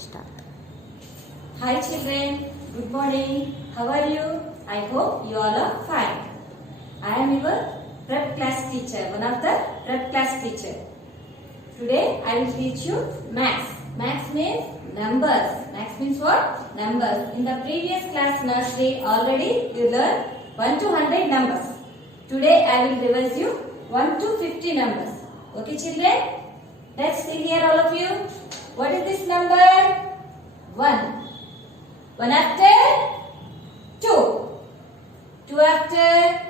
Start. Hi children, good morning. How are you? I hope you all are fine. I am your prep class teacher, one of the prep class teacher. Today I will teach you maths. Maths means numbers. Maths means what? Numbers. In the previous class nursery already you learned 1 to 100 numbers. Today I will revise you 1 to 50 numbers. Okay children? Let's see here all of you. What is this number? 1. 1 after 2. 2 after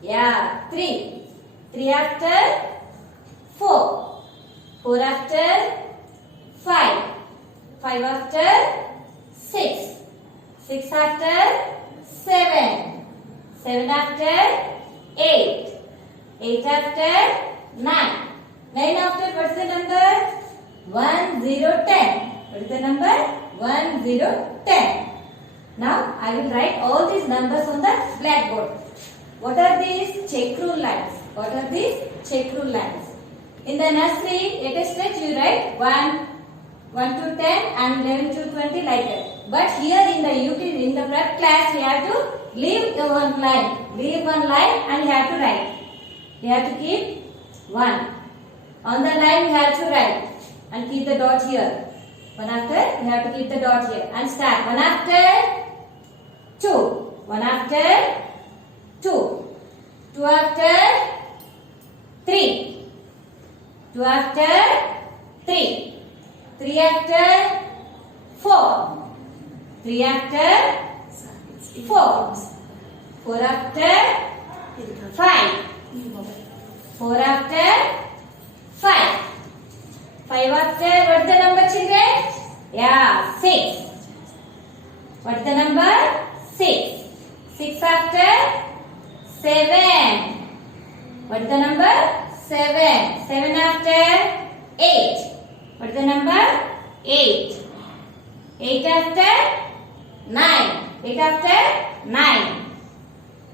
3. 3 after 4. 4 after 5. 5 after 6. 6 after 7. 7 after 8. 8 after 9. 9 after what is the number? 1, 0, 10. What is the number? 1, 0, 10. Now I will write all these numbers on the blackboard. What are these? Check rule lines. What are these? Check rule lines. In the nursery, at a stretch you write 1 to 10 and 11 to 20 like that. But here in the prep class, you have to leave one line. Leave one line and you have to write. You have to keep 1. On the line you have to write and keep the dot here. 1 after, you have to keep the dot here and start. 1 after 2. 1 after 2. 2 after 3. 2 after 3. 3 after 4. 3 after 4. 4 after 5. 4 after 5. 5 after, what is the number children? 6. What is the number? 6. 6 after 7. What is the number? 7. 7 after 8. What is the number? 8. 8 after 9. 8 after 9.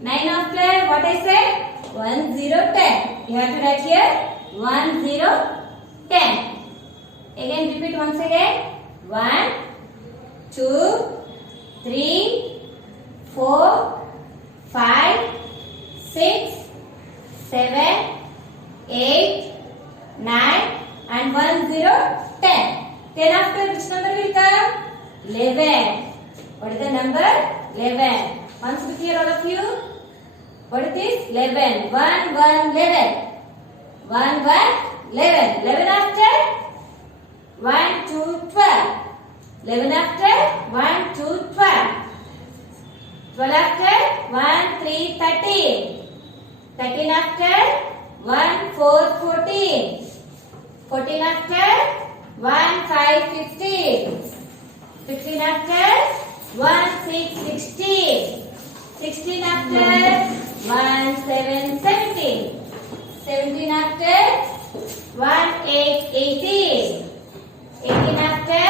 9 after what I said? 1, 0, 10. You have to write here 1, 0, 10. Again repeat once again. 1, 2, 3, 4, 5, 6, 7, 8, 9 and 1, 0, 10. 10 after which number will come? 11. What is the number? 11. Once with here all of you. What is this? 11. 1, 1, 11. 1, 1, 11. 11 after 1, 2, 12. 11 after 1, 2, 12. 12 after 1, 3, 13. 13 after 1, 4, 14. 14 after 1, 5, 15. 15 after 1, 6, 16. 16 after 1, 7, 17. 17 after 1, 8, 18. 18 after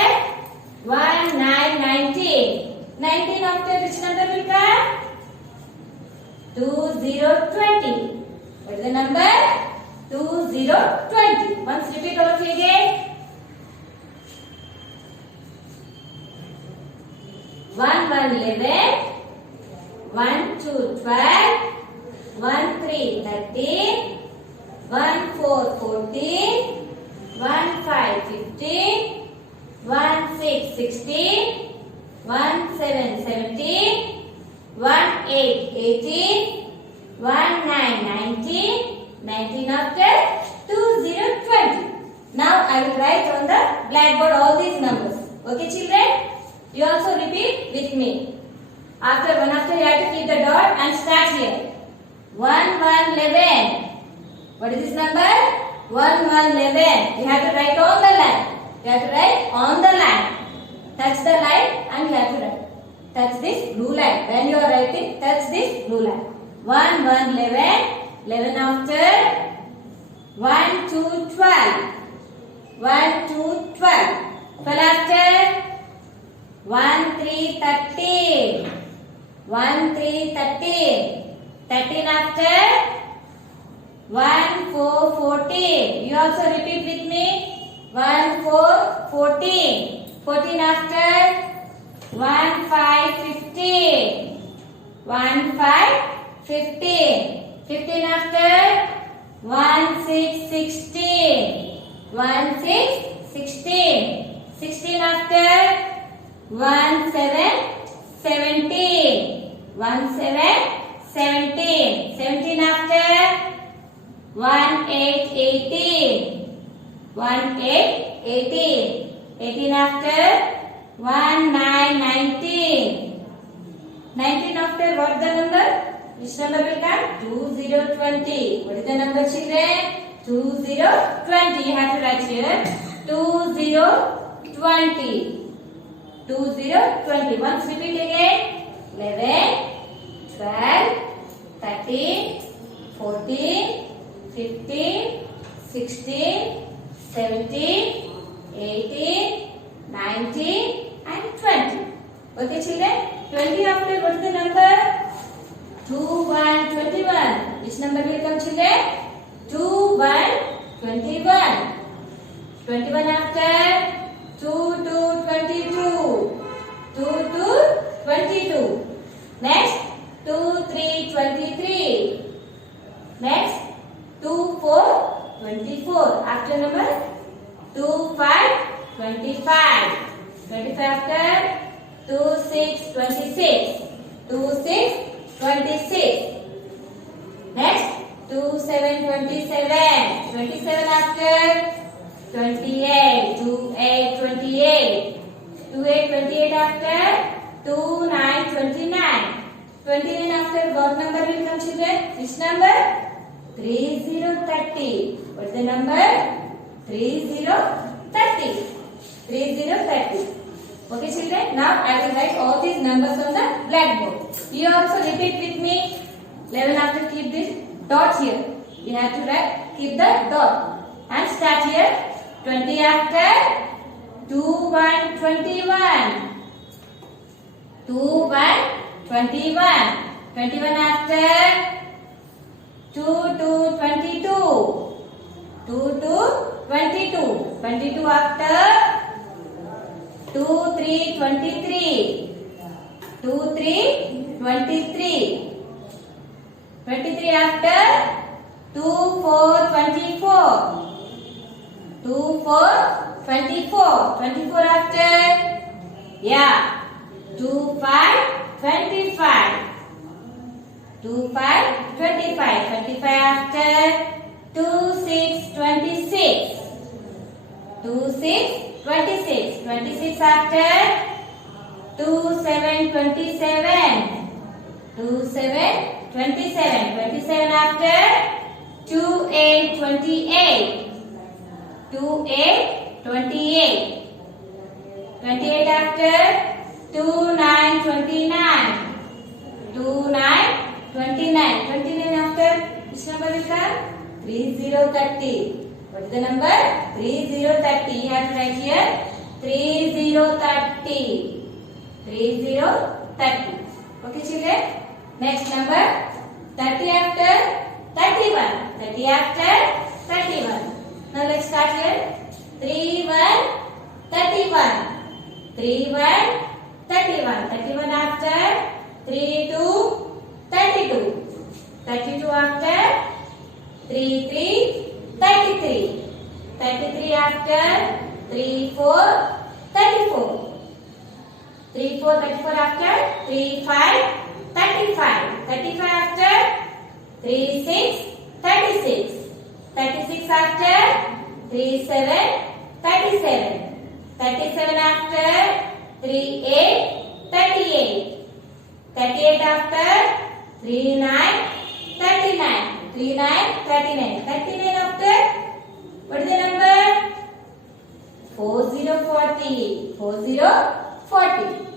1, 9, 19. 19 after which number will come? 2, 0, 20. What is the number? 2, 0, 20. Once repeat all of you again. 1, 1, 11. 1, 2, 12. 1, 3, 13. 1, 4, 14. 1, 5, 15. 1, 6, 16. 1, 7, 17. 1, 8, 18. 1, 9, 19. 19 after 2, 0, 20. Now I will write on the blackboard all these numbers. Okay children? You also repeat with me. After one after you have to keep the dot and start here. 1, 1, 11. What is this number? 1, 1, 11. You have to write on the line. You have to write on the line. Touch the line and you have to write. Touch this blue line. When you are writing, touch this blue line. 1, 1, 11. 11 after 1, 2, 12. 1, 2, 12. 12 after 1, 3, 13. 1, 3, 13. 13 after 1, 4, 14. You also repeat with me. 1, 4, 14. 14 after 1 5 15. 1 5 15. 15 after 1 6 16. 1 6 16. 16 after 1 7 17. 1 7 17. 17 after 1 8 18. 1 8 18. 18 after 1 9 19. 19 after what the number? Which number will come? 2 0 20. What is the number, children? 2 0 20. You have to write here. 2 0 20. 2 0 20. Once repeat again. 11, 12, 13, 14, 15, 16, 17, 18, 19 and 20. Okay children? 20 after what is the number? 2 1 21. Which number will come, children? 2 1 21. 21 after 2 2 22. 2 2 22. Next 2 3 23. Next 2 4 24. After number 2 5 25. 25 after 2 6 26. 2 6 26. Next 2 7 27. 27 after 28. 2 8 28. 2 8 28 after 2 9 29. 29 after what number will come, children? Which number? 30 30. What is the number? 30 30. 30 30. Okay children, now I will write all these numbers on the blackboard. You also repeat with me. 11 after keep this dot here. You have to write, keep the dot. And start here. 20 after 2 1 21. 2 1 21. 21 after 2 2 22. 2 2 22. 22 after 2 3 23. 2 3 23. 23 after 2 4 24. 2 4 24. 24 after 2 5 25. 2 5 25. 25 after 2 6 26. 2 6 26. 26 after 2 7 27. 2 7 27. 27 after 2 8 28. 2 8 28. 28 after 2 9 29. 2 9 29. 29 after which number will come? 30 30. What is the number? 30 30. You have to write here 30 30. 30 30. Okay children? Next number 30 after 31. 30 after 31. Now let's start here. 3 1 31. 3 1 31. 31 after 3 2 32. 32 after 3 3 33. 33 after 3 4 34. 3 4 34 after 3 5 35. 35 after 3 6 36. 36 after 3 7 37. 37 after 3 8 38. 38 after 3 9 39. 3 9 39. 39 after what is the number? 40 40. 40 40.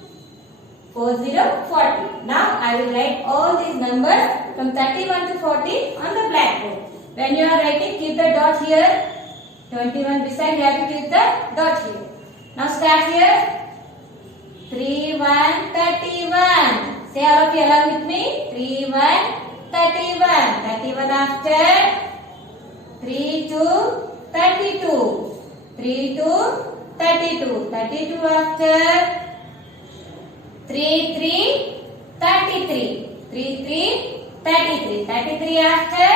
40 40. Now I will write all these numbers from 31 to 40 on the blackboard. When you are writing, keep the dot here. 21 beside, you have to keep the dot here. Now start here. 3 1 31. Say all of you along with me. 3 1 31. 31 after 3 2 32. 3 2 32. 32 after 3 3 33. 3 3 33. 33 after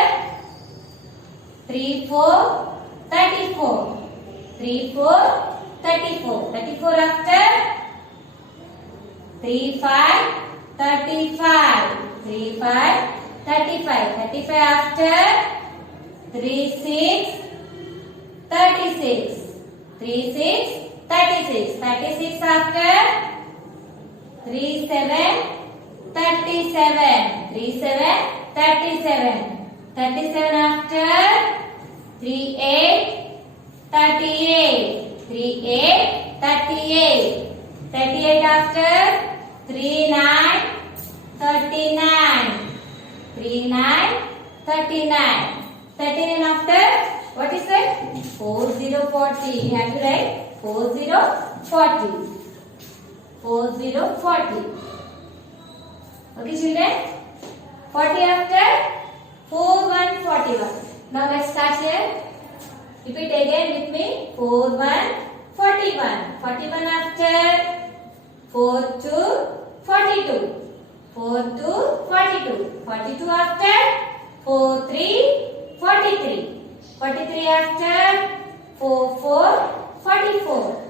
3 4 34. 3 4 34. 34 after 3 5 35. 3 5 35. 35 after 3 6 36. 3 6 36. 36 after 3 7 37. 3 7 37. 37 after 3 8 38. 3 8 38. 38 after 3 9 39. 3 9 39. 39 after what is that? 40 40. You have to write 40 40. 40 40. Okay children? 40 after 4 1 41. Now let's start here. Repeat again with me. 4 1 41. 41 after 4 2 42. 4 2 42. 42 after 4 3 43. 43 after 4 4 44.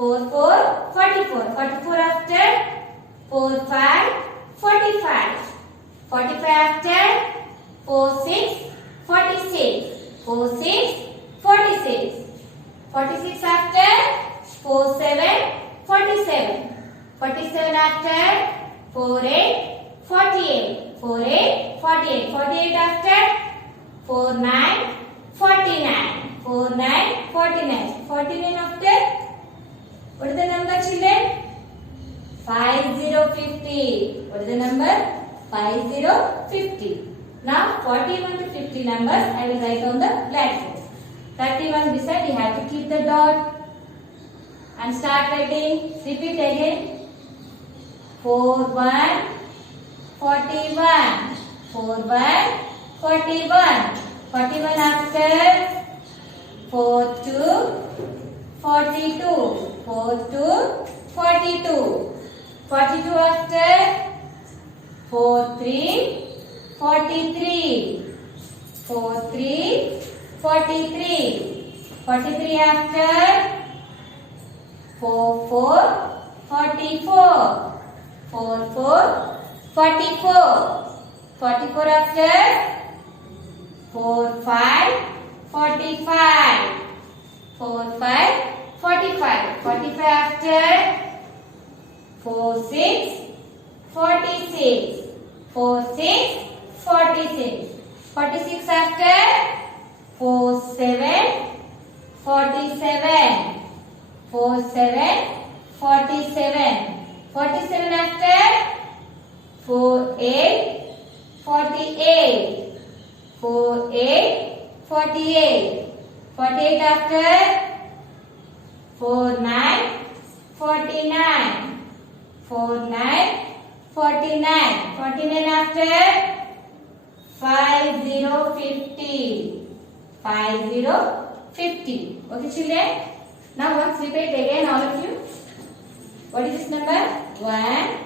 4 4 44. 44 after 4 5 45. 45 after 4 6 46. 4 6 46. 46 after 4 7 47. 47 after 4 8 48. 4 8 48. 48 after 4 9 49. 4 9 49. 49 after what is the number children? 5050. What is the number? 5050. Now 41 to 50 numbers I will write on the blackboard. 31 beside you have to keep the dot and start writing. Repeat again. 4 1 41. 4 1 41. 41 after 4 2 42. 4 2 42. 42 after 4 3 43. 4 3 43. 43 after 4 4 44. 4 4 44. 44 after 4 5 45. 4 5 45. 45 after 4 6 46. 4 6 46. 46 after 4 7 47. 4 7 47. 47 after 4 8 48. 4 8 48. 48 after 4 9 49. 4 9 49. 49 after 5050. 5050. Okay children? Now once repeat again all of you. What is this number? 1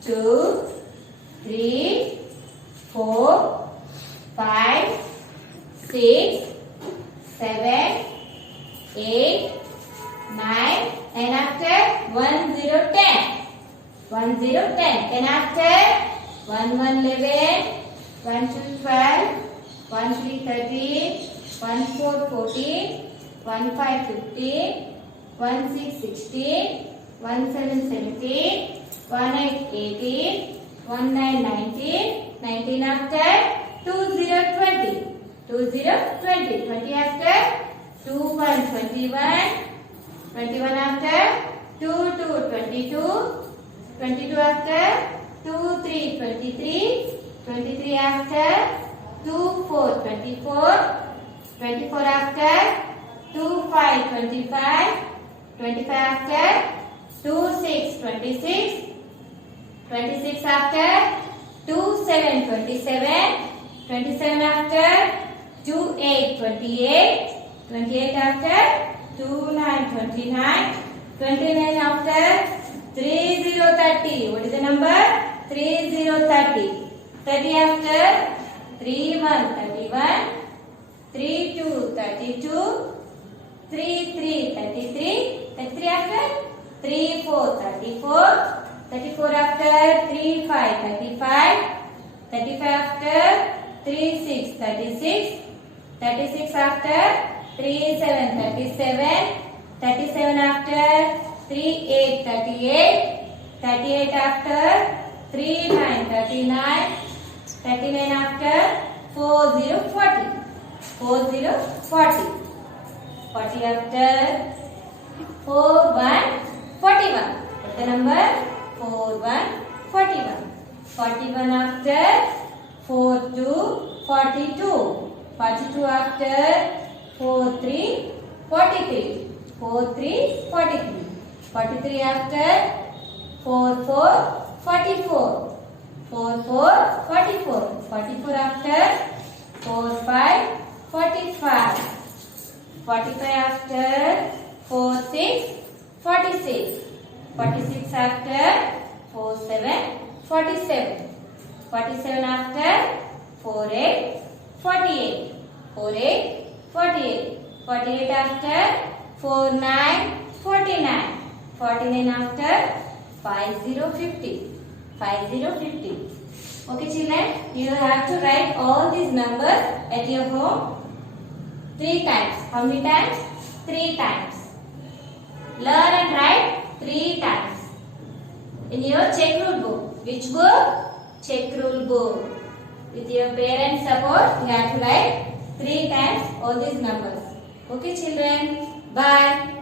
2 3 4 5 6 7 8 9 and after 10 10. 10 10. Then after 1 1 11. 1 2 12. 1 3 13. 1 4 14. 1 5 15. 1 6 16. 1 7 17. 1 8 18. 1 9 19. 19 after 2 0 20. 2 0 20. 20 after 2 1 21. 21 after 2 2 22. 22 after 2 3 23. 23 after 2 4 24. 24 after 2 5 25. 25 after 2 6 26. 26 after 2 7 27. 27 after 2 8 28. 28 after 2 9 29. 29 after 3 0 30. What is the number? 3 0 30. 30 after 3 1 31. 3 2 32. 3 3 33. 33 after 3 4 34. 34 after 3 5 35. 35 after 3 6 36. 36 after 3 7 37. 37 after 3 8 38. 38 after 3 9 39. 39 after 4 0 40. 4 0 40. 40 after 4 1 41. What's the number? 4 1 41. 41 after 4 2 42. 42 after 4 3 43. 4 3 43. 43 after 4 4 44. 4 4 44. 44 after 4 5 45. 45 after 4 6 46. 46 after 4 7 47. 47 after 4 8 48. 4 8 48. 48 after 4 9 49. 49 after 5 0 50. 5 0 50. Okay children, you have to write all these numbers at your home 3 times. How many times? 3 times. Learn and write 3 times. In your check rule book. Which book? Check rule book. With your parents' support, you have to write 3 times all these numbers. Okay children, bye.